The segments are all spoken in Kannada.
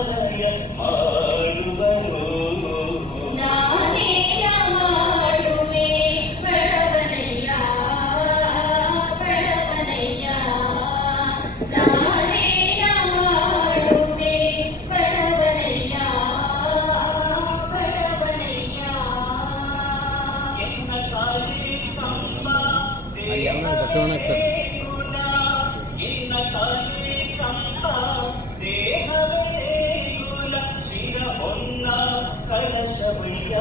ಆಲಯ ಮಾಡುವರು. ನಾನೇನ ಮಾಡುವೆ ಬಡವನಯ್ಯ ಬಡವನಯ್ಯ, ನಾನೇನ ಮಾಡುವೆ ಬಡವನಯ್ಯ ಬಡವನಯ್ಯ. ಎನ್ನ ಕಾಲಿ ಕಂಬ ಗುಣ, ಎನ್ನ ಕಾಲಿ ಕಂಬ ದೇಹವೇ ಕುಲ. ಶಿರ ಹೊನ್ನ ಕಲಶವಯ್ಯ,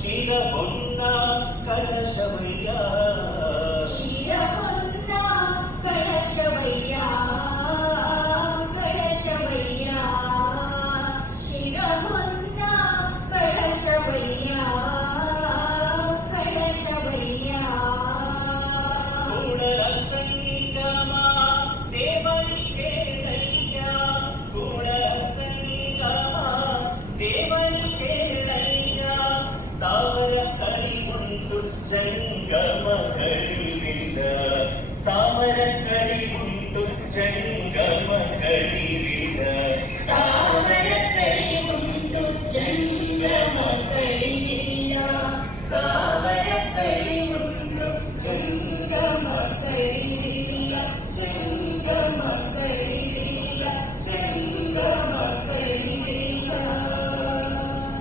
ಶಿರ ಹೊನ್ನ ಕಲಶವಯ್ಯ. ಶಿರವನ್ನ ಕಳಶವಯ್ಯ ಕಳಶವಯ್ಯ, ಶಿರವನ್ನ ಕಳಶವಯ್ಯ ಕಳಶವಯ್ಯ. ಗುಣರ ಸಂಗಮ ದೇವರಿಗೆ ದಯ್ಯ, ಗುಣರ ಸಂಗಮ ದೇವರಿಗೆ ದಯ್ಯ. ಸಾವಿರ ಕಳಿ ಉಂಟು ಜಂಗಮಗಳಿಲ್ಲ.